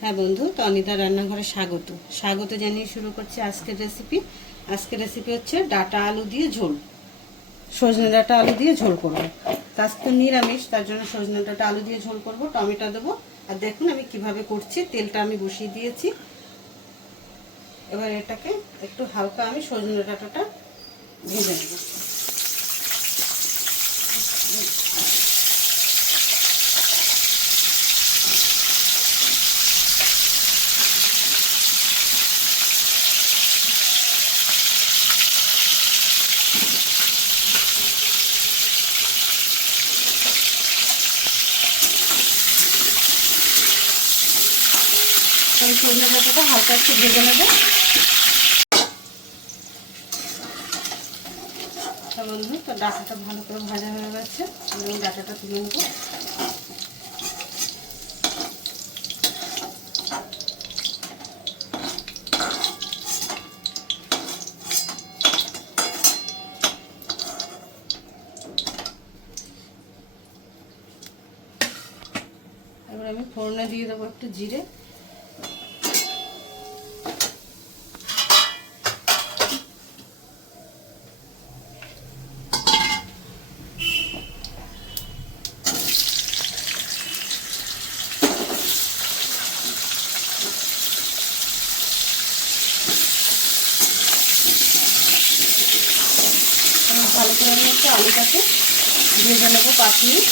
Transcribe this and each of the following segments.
হ্যাঁ বন্ধু, তনিদা রান্নাঘরে স্বাগত জানিয়ে শুরু করছি আজকের রেসিপি। আজকের রেসিপি হচ্ছে ডাঁটা আলু দিয়ে ঝোল, সজনে ডাঁটা আলু দিয়ে ঝোল করবো। আজকে তো নিরামিষ, তার জন্য সজনে ডাঁটা আলু দিয়ে ঝোল করব। টমেটো দেবো। আর দেখুন আমি কিভাবে করছি। তেলটা আমি বসিয়ে দিয়েছি। এবার এটাকে একটু হালকা আমি সজনে ডাঁটাটা ভেজে নেব। সজনে ডাঁটাটা হালকা একটু ভেজে নেব। বন্ধু, তো ডাঁটাটা ভালো করে ভাজা হয়ে গেছে। এবং ডাঁটাটা তুলে নেব। এবার আমি ফোড়নে দিয়ে দেবো একটু জিরে, ভালো করে আমি একটু আলুটাকে ভেজে নেবো 5 মিনিট।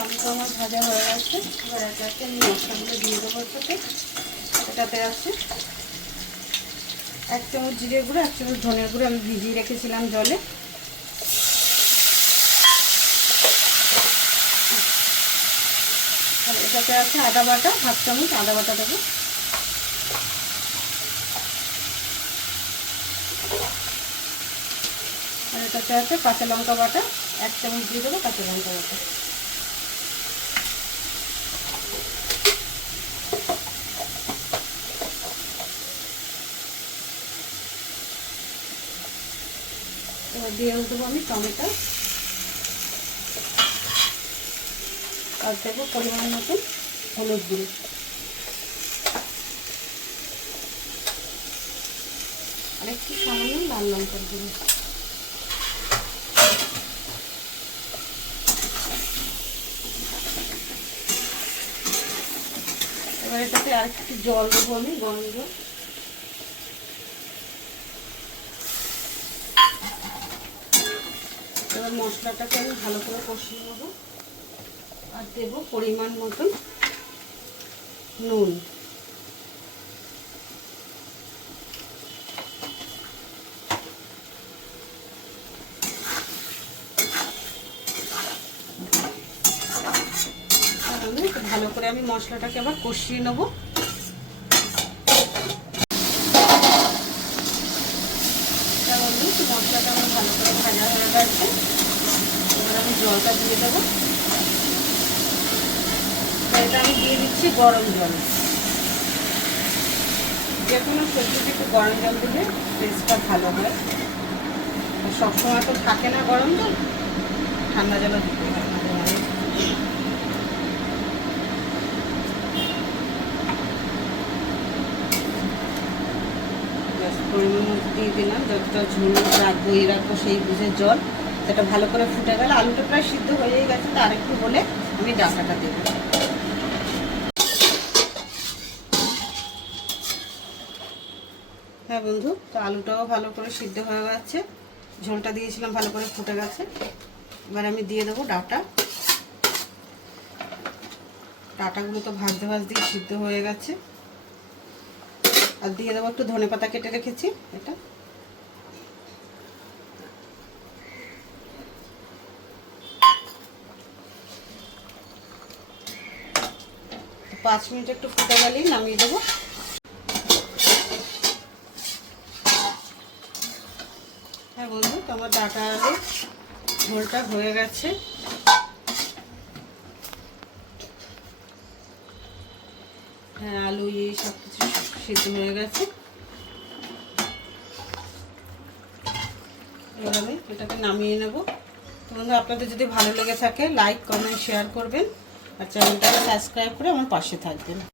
আলুটা আমার ভাজা হয়ে গেছে। এবার এটাকে আমি মশলাগুলো দিয়ে দেবো। এটাতে আছে 1 চামচ জিরে গুঁড়ো, 1 চামচ ধনিয়া গুঁড়ো আমি ভিজিয়ে রেখেছিলাম জলে। আর এটাতে আছে আদা বাটা, 1/2 চামচ আদা বাটা দেবো। আর এটাতে আছে কাঁচা লঙ্কা বাটা, 1 চামচ দিয়ে দেবো কাঁচা লঙ্কা বাটা। এবার দিয়ে দেবো আমি টমেটো, আর দেবো পরিমাণ মতন হলুদ গুঁড়ো, আর একটু সামান্য লাল লঙ্কার গুঁড়ো। এবার এটাতে আর একটু জল দেবো আমি, গরম জল। এবার মশলাটাকে আমি ভালো করে কষিয়ে নেবো। আর দেবো পরিমাণ মতন নুন। ভালো করে আমি মশলাটাকে আবার কষিয়ে নেবো। মশলাটা আমার ভালো করে ভাজা হয়ে গেছে। এবার আমি জলটা দিয়ে দেবো। এটা আমি দিয়ে দিচ্ছি গরম জল। যে কোনো সবজিতে একটু গরম জল দিলে টেস্টটা ভালো হয়। সবসময় তো থাকে না গরম জল, ঠান্ডা জলও দিতে হয়। পরিমাণ মতো দিয়ে দিলাম। যতটা ঝোল রাখবো রাখবো সেই বুঝে জল। সেটা ভালো করে ফুটে গেলে, আলুটা প্রায় সিদ্ধ হয়েই গেছে, তো আরেকটু হলে আমি ডাঁটাটা দেবো। হ্যাঁ বন্ধু, তো আলুটাও ভালো করে সিদ্ধ হয়ে গেছে, ঝোলটা দিয়েছিলাম ভালো করে ফুটে গেছে। এবার আমি দিয়ে দেবো ডাঁটাগুলো তো ভাজতে ভাজতেই সিদ্ধ হয়ে গেছে। আর দিয়ে দেবো একটু ধনেপাতা কেটে রেখেছি। এটা 5 মিনিট একটু ফুটে গেলেই নামিয়ে দেবো। হ্যাঁ বন্ধু, তো আমার ডাঁটা আলু ঝোলটা হয়ে গেছে। হ্যাঁ, আলু সব কিছু সিদ্ধ হয়ে গেছে। এবার আমি এটাকে নামিয়ে নেব। তো বন্ধুরা, আপনাদের যদি ভালো লেগে থাকে লাইক কমেন্ট শেয়ার করবেন আর চ্যানেলটাকে সাবস্ক্রাইব করে আমার পাশে থাকবেন।